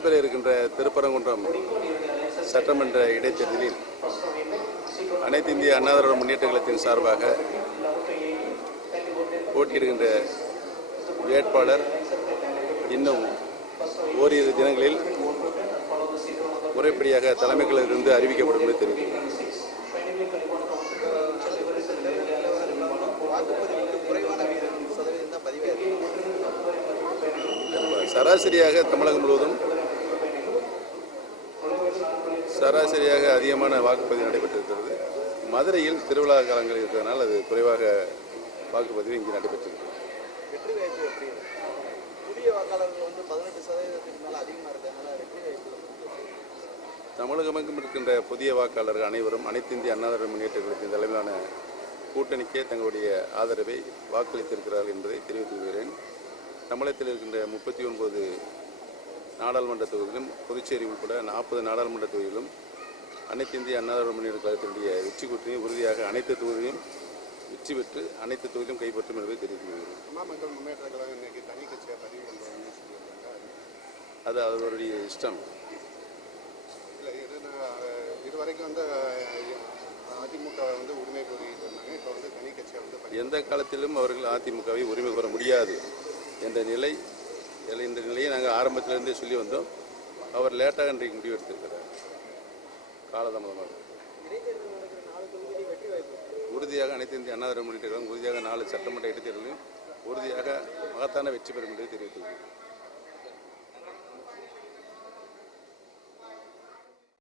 நடைபெற இருக்கின்ற திருப்பரங்குன்றம் சட்டமன்ற இடைத்தேர்தலில் அனைத்து இந்திய அண்ணா முன்னேற்ற கழகத்தின் சார்பாக போட்டியிடுகின்ற வேட்பாளர் இன்னும் ஓரிரு தினங்களில் முறைப்படியாக தலைமைகளிலிருந்து அறிவிக்கப்படும் என்று தெரிவிக்கிறேன். சராசரியாக தமிழகம் முழுவதும் சராசரியாக அதிகமான வாக்குப்பதிவு நடைபெற்றிருக்கிறது. மதுரையில் திருவிழா காலங்கள் இருக்கிறதுனால அது குறைவாக வாக்குப்பதிவு இங்கே நடைபெற்றிருக்கிறது. தமிழகமெங்கும் இருக்கின்ற புதிய வாக்காளர்கள் அனைவரும் அனைத்து இந்திய அண்ணா திராவிட முன்னேற்ற கழகத்தின் தலைமையிலான கூட்டணிக்கே தங்களுடைய ஆதரவை வாக்களித்திருக்கிறார்கள் என்பதை தெரிவித்துக் கொள்கிறேன். தமிழகத்தில் இருக்கின்ற முப்பத்தி ஒன்பது நாடாளுமன்ற தொகுதியிலும் புதுச்சேரி உட்பட நாற்பது நாடாளுமன்ற தொகுதியிலும் அனைத்து இந்திய அண்ணா திராவிட முன்னேற்ற கழகத்தினுடைய வெற்றி கூட்டணி உறுதியாக அனைத்து தொகுதியும் வெற்றி பெற்று அனைத்து தொகுதியும் கைப்பற்றும் என்பதை சொல்லியிருக்காங்க. அது அவருடைய இஷ்டம். இதுவரைக்கும் வந்து அதிமுக வந்து உரிமை கோரிட்டு இருந்தாங்க. இப்போ வந்து தனி வந்து எந்த காலத்திலும் அவர்கள் அதிமுகவை உரிமை கோர முடியாது. என்ற நிலை இந்த நிலையை நாங்கள் ஆரம்பத்திலேருந்தே சொல்லி வந்தோம். அவர் லேட்டாக இன்றைக்கு முடிவு எடுத்திருக்கிறார் காலதாமதமாக. உறுதியாக அனைத்து இந்திய அண்ணா திராவிட முன்னேற்ற கழகம் உறுதியாக நாலு சட்டமன்ற இடைத்தேர்தலையும் உறுதியாக மகத்தான வெற்றி பெறும் என்று தெரிவித்துள்ளது